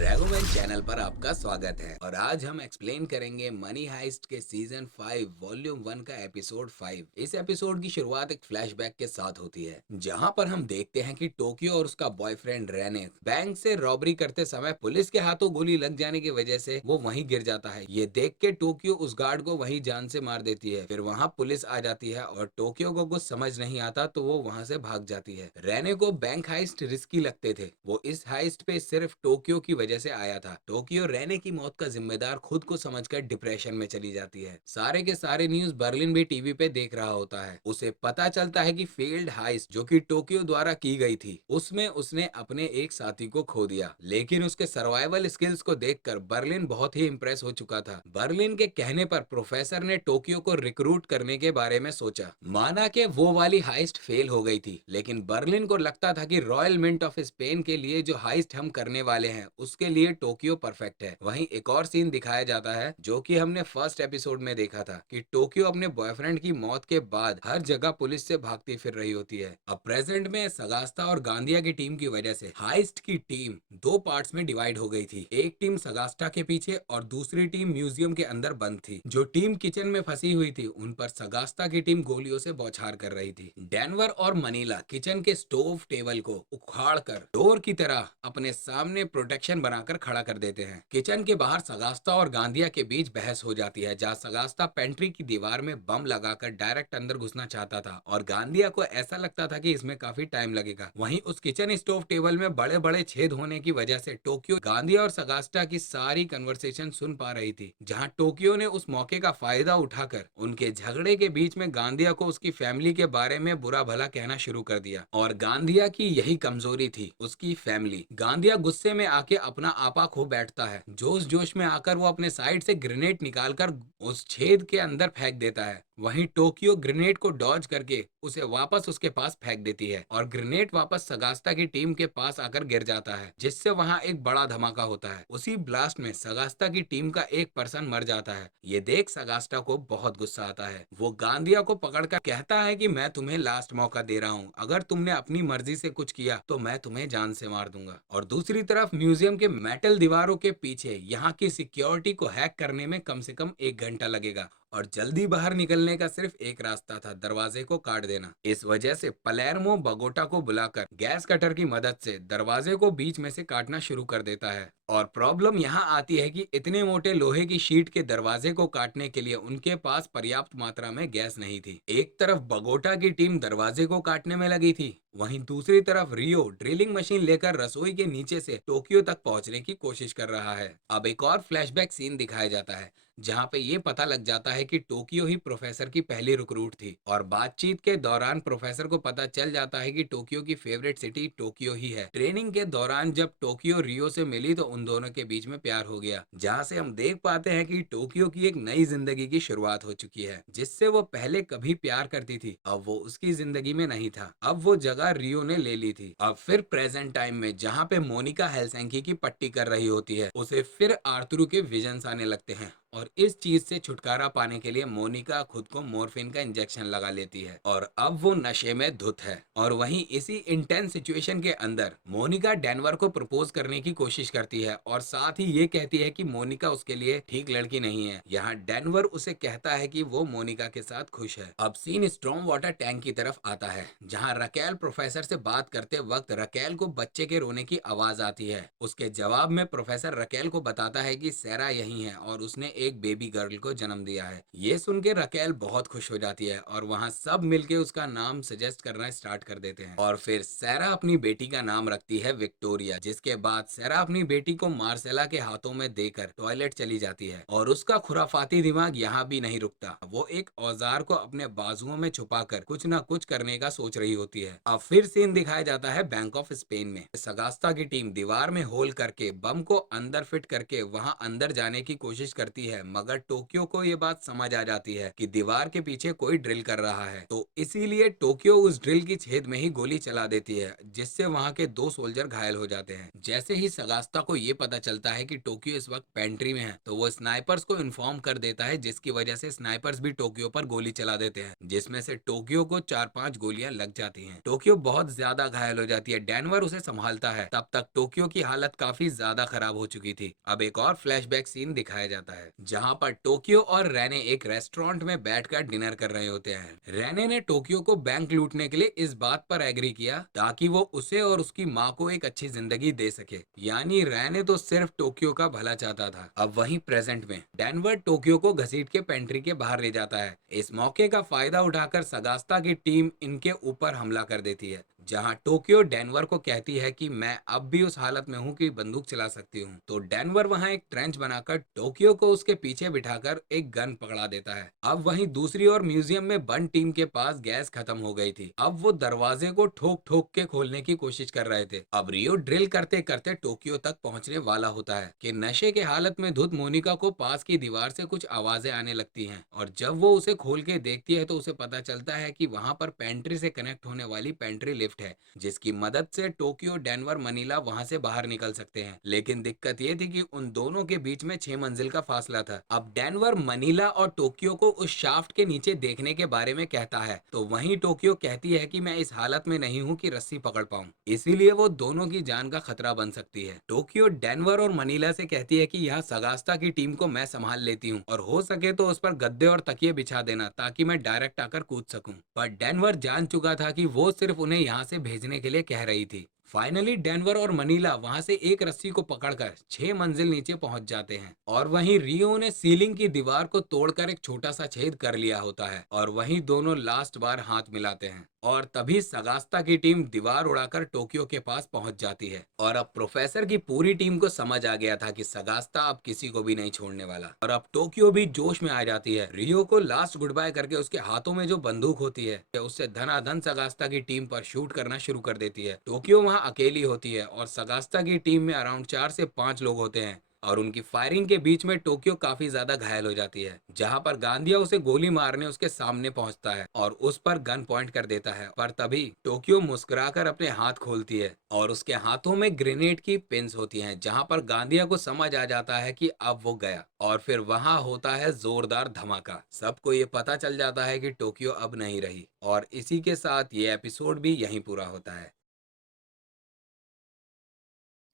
ड्रैगोमैन channel पर आपका स्वागत है और आज हम एक्सप्लेन करेंगे मनी हाइस्ट के सीजन 5 वॉल्यूम 1 का एपिसोड 5। इस एपिसोड की शुरुआत एक फ्लैशबैक के साथ होती है जहां पर हम देखते हैं कि टोक्यो और उसका बॉयफ्रेंड रेने बैंक से रॉबरी करते समय पुलिस के हाथों गोली लग जाने की वजह से वो वहीं गिर जाता है। ये देख के टोक्यो उस गार्ड को वहीं जान से मार देती है। फिर वहां पुलिस आ जाती है और टोक्यो को कुछ समझ नहीं आता तो वो वहां से भाग जाती है। रेने को बैंक हाइस्ट रिस्की लगते थे। वो इस हाइस्ट पे सिर्फ टोक्यो की वजह से आया था। टोक्यो रेने की मौत का जिम्मेदार खुद को समझकर डिप्रेशन में चली जाती है। सारे के सारे न्यूज बर्लिन भी टीवी पे देख रहा होता है। उसे पता चलता है कि फेल्ड हाइस्ट जो कि टोक्यो द्वारा की गई थी उसमें उसने अपने एक साथी को खो दिया, लेकिन उसके सर्वाइवल स्किल्स को देखकर बर्लिन बहुत ही इंप्रेस हो चुका था। बर्लिन के कहने पर प्रोफेसर ने टोक्यो को रिक्रूट करने के बारे में सोचा। माना कि वो वाली हाइस्ट फेल हो गई थी, लेकिन बर्लिन को लगता था कि रॉयल मिंट ऑफ स्पेन के लिए जो हाइस्ट हम करने वाले हैं उसके लिए टोक्यो परफेक्ट है। वहीं एक और सीन दिखाया जाता है जो कि हमने फर्स्ट एपिसोड में देखा था कि टोक्यो अपने बॉयफ्रेंड की मौत के बाद हर जगह पुलिस से भागती फिर रही होती है। अब प्रेजेंट में सगास्ता और गांधिया की टीम की वजह से हाइस्ट की टीम दो पार्ट्स में डिवाइड हो गई थी। एक टीम सगास्टा के पीछे और दूसरी टीम म्यूजियम के अंदर बंद थी। जो टीम किचन में फंसी हुई थी उन पर सगास्ता की टीम गोलियों से बौछार कर रही थी। डेनवर और मनीला किचन के स्टोव टेबल को उखाड़ कर डोर की तरह अपने सामने प्रोटेक्शन बनाकर खड़ा कर देते हैं। किचन के बाहर सगास्ता और गांधिया के बीच बहस हो जाती है, जहां सगास्ता पेंट्री की दीवार में बम लगाकर डायरेक्ट अंदर घुसना चाहता था और गांधिया को ऐसा लगता था कि इसमें काफी टाइम लगेगा। वहीं उस किचन स्टोव टेबल में बड़े बड़े छेद होने की वजह से टोक्यो गांधिया और सगास्ता की सारी कन्वर्सेशन सुन पा रही थी। जहां टोक्यो ने उस मौके का फायदा उठाकर उनके झगड़े के बीच में गांधिया को उसकी फैमिली के बारे में बुरा भला कहना शुरू कर दिया। और गांधिया की यही कमजोरी थी, उसकी फैमिली। गांधिया गुस्से में आके अपना आपा खो बैठता है। जोश जोश में आकर वो अपने साइड से ग्रेनेड निकालकर उस छेद के अंदर फेंक देता है। वहीं टोक्यो ग्रेनेड को डॉज करके उसे वापस उसके पास फेंक देती है और ग्रेनेड वापस सगास्ता की टीम के पास आकर गिर जाता है, जिससे वहां एक बड़ा धमाका होता है। उसी ब्लास्ट में सगास्ता की टीम का एक पर्सन मर जाता है। ये देख सगास्ता को बहुत गुस्सा आता है। वो गांधिया को पकड़कर कहता है कि मैं तुम्हें लास्ट मौका दे रहा हूँ, अगर तुमने अपनी मर्जी से कुछ किया तो मैं तुम्हें जान से मार दूंगा। और दूसरी तरफ म्यूजियम के मेटल दीवारों के पीछे यहाँ की सिक्योरिटी को हैक करने में कम से कम 1 घंटा लगेगा और जल्दी बाहर निकलने का सिर्फ एक रास्ता था, दरवाजे को काट देना। इस वजह से पलेर्मो बगोटा को बुलाकर गैस कटर की मदद से दरवाजे को बीच में से काटना शुरू कर देता है। और प्रॉब्लम यहाँ आती है कि इतने मोटे लोहे की शीट के दरवाजे को काटने के लिए उनके पास पर्याप्त मात्रा में गैस नहीं थी। एक तरफ बगोटा की टीम दरवाजे को काटने में लगी थी, वहीं दूसरी तरफ रियो ड्रिलिंग मशीन लेकर रसोई के नीचे से टोक्यो तक पहुंचने की कोशिश कर रहा है। अब एक और फ्लैशबैक सीन दिखाया जाता है जहां पे ये पता लग जाता है कि टोक्यो ही प्रोफेसर की पहली रिक्रूट थी। और बातचीत के दौरान प्रोफेसर को पता चल जाता है कि टोक्यो की फेवरेट सिटी टोक्यो ही है। ट्रेनिंग के दौरान जब टोक्यो रियो से मिली तो उन दोनों के बीच में प्यार हो गया, जहां से हम देख पाते हैं कि टोक्यो की एक नई जिंदगी की शुरुआत हो चुकी है। जिससे वो पहले कभी प्यार करती थी, अब वो उसकी जिंदगी में नहीं था, अब वो जगह रियो ने ले ली थी। अब फिर प्रेजेंट टाइम में जहाँ पे मोनिका हेलसिंकी की पट्टी कर रही होती है, उसे फिर आर्तुरु के विजन्स आने लगते हैं और इस चीज से छुटकारा पाने के लिए मोनिका खुद को मोर्फिन का इंजेक्शन लगा लेती है और अब वो नशे में धुत है। और वहीं इसी इंटेंस सिचुएशन के अंदर मोनिका डेनवर को प्रपोज करने की कोशिश करती है और साथ ही ये कहती है कि मोनिका उसके लिए ठीक लड़की नहीं है। यहाँ डेनवर उसे कहता है कि वो मोनिका के साथ खुश है। अब सीन स्ट्रॉम वाटर टैंक की तरफ आता है जहाँ रकेल प्रोफेसर से बात करते वक्त रकेल को बच्चे के रोने की आवाज आती है। उसके जवाब में प्रोफेसर रकेल को बताता है कि सैरा यही है और उसने एक बेबी गर्ल को जन्म दिया है। ये सुन के रकेल बहुत खुश हो जाती है और वहाँ सब मिलके उसका नाम सजेस्ट करना स्टार्ट कर देते हैं। और फिर सैरा अपनी बेटी का नाम रखती है विक्टोरिया, जिसके बाद सैरा अपनी बेटी को मार्सेला के हाथों में देकर टॉयलेट चली जाती है। और उसका खुराफाती दिमाग यहाँ भी नहीं रुकता, वो एक औजार को अपने बाजुओं में छुपाकर कुछ न कुछ करने का सोच रही होती है। अब फिर सीन दिखाया जाता है बैंक ऑफ स्पेन में। सगास्ता की टीम दीवार में होल करके बम को अंदर फिट करके वहां अंदर जाने की कोशिश करती है, मगर टोक्यो को ये बात समझ आ जाती है कि दीवार के पीछे कोई ड्रिल कर रहा है। तो इसीलिए टोक्यो उस ड्रिल की छेद में ही गोली चला देती है, जिससे वहां के 2 सोल्जर घायल हो जाते हैं। जैसे ही सगास्ता को ये पता चलता है कि टोक्यो इस वक्त पेंट्री में है, तो वो स्नाइपर्स को इन्फॉर्म कर देता है, जिसकी वजह से स्नाइपर्स भी टोक्यो पर गोली चला देते हैं, जिसमें से टोक्यो को 4-5 गोलियां लग जाती हैं। टोक्यो बहुत ज्यादा घायल हो जाती है। डेनवर उसे संभालता है। तब तक टोक्यो की हालत काफी ज्यादा खराब हो चुकी थी। अब एक और फ्लैशबैक सीन दिखाया जाता है, जहां पर टोक्यो और रेने एक रेस्टोरेंट में बैठकर डिनर कर रहे होते हैं। रेने ने टोक्यो को बैंक लूटने के लिए इस बात पर एग्री किया ताकि वो उसे और उसकी माँ को एक अच्छी जिंदगी दे सके। यानी रेने तो सिर्फ टोक्यो का भला चाहता था। अब वहीं प्रेजेंट में डेनवर टोक्यो को घसीट के पेंट्री के बाहर ले जाता है। इस मौके का फायदा उठाकर सगास्ता की टीम इनके ऊपर हमला कर देती है, जहां टोक्यो डेनवर को कहती है कि मैं अब भी उस हालत में हूं कि बंदूक चला सकती हूं। तो डेनवर वहां एक ट्रेंच बनाकर टोक्यो को उसके पीछे बिठाकर एक गन पकड़ा देता है। अब वहीं दूसरी ओर म्यूजियम में बंद टीम के पास गैस खत्म हो गई थी। अब वो दरवाजे को ठोक ठोक के खोलने की कोशिश कर रहे थे। अब रियो ड्रिल करते करते टोक्यो तक पहुंचने वाला होता है कि नशे के हालत में धुत मोनिका को पास की दीवार से कुछ आवाजें आने लगती हैं, और जब वो उसे खोल के देखती है तो उसे पता चलता है कि वहां पर पेंट्री से कनेक्ट होने वाली पेंट्री लिफ्ट है, जिसकी मदद से टोक्यो, डेनवर, मनीला वहां से बाहर निकल सकते हैं। लेकिन दिक्कत ये थी कि उन दोनों के बीच में 6 मंजिल का फासला था। अब डेनवर मनीला और टोक्यो को उस शाफ्ट के नीचे देखने के बारे में कहता है, तो वहीं टोक्यो कहती है कि मैं इस हालत में नहीं हूँ कि रस्सी पकड़ पाऊं, इसीलिए वो दोनों की जान का खतरा बन सकती है। टोक्यो डेनवर और मनीला से कहती है कि यहाँ सगास्ता की टीम को मैं संभाल लेती हूँ, और हो सके तो उस पर गद्दे और तकिए बिछा देना ताकि मैं डायरेक्ट आकर कूद सकूं। पर डेनवर जान चुका था कि वो सिर्फ उन्हें यहाँ से भेजने के लिए कह रही थी। फाइनली डेनवर और मनीला वहां से एक रस्सी को पकड़कर 6 मंजिल नीचे पहुंच जाते हैं, और वहीं रियो ने सीलिंग की दीवार को तोड़कर एक छोटा सा छेद कर लिया होता है, और वहीं दोनों लास्ट बार हाथ मिलाते हैं। और तभी सगास्ता की टीम दीवार उड़ाकर टोक्यो के पास पहुंच जाती है, और अब प्रोफेसर की पूरी टीम को समझ आ गया था कि सगास्ता अब किसी को भी नहीं छोड़ने वाला। और अब टोक्यो भी जोश में आ जाती है। रियो को लास्ट गुड बाय करके उसके हाथों में जो बंदूक होती है उससे धनाधन सगास्ता की टीम पर शूट करना शुरू कर देती है। टोक्यो वहां अकेली होती है, और सगास्ता की टीम में अराउंड 4 से 5 लोग होते हैं, और उनकी फायरिंग के बीच में टोक्यो काफी ज्यादा घायल हो जाती है। जहां पर गांधिया उसे गोली मारने उसके सामने पहुंचता है और उस पर गन पॉइंट कर देता है, पर तभी टोक्यो मुस्कुराकर अपने हाथ खोलती है और उसके हाथों में ग्रेनेड की पिंस होती हैं, जहां पर गांधिया को समझ आ जाता है कि अब वो गया। और फिर वहां होता है जोरदार धमाका। सबको ये पता चल जाता है कि टोक्यो अब नहीं रही, और इसी के साथ ये एपिसोड भी यहीं पूरा होता है।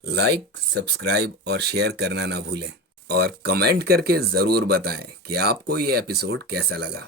लाइक, सब्सक्राइब और शेयर करना ना भूलें, और कमेंट करके ज़रूर बताएं कि आपको ये एपिसोड कैसा लगा।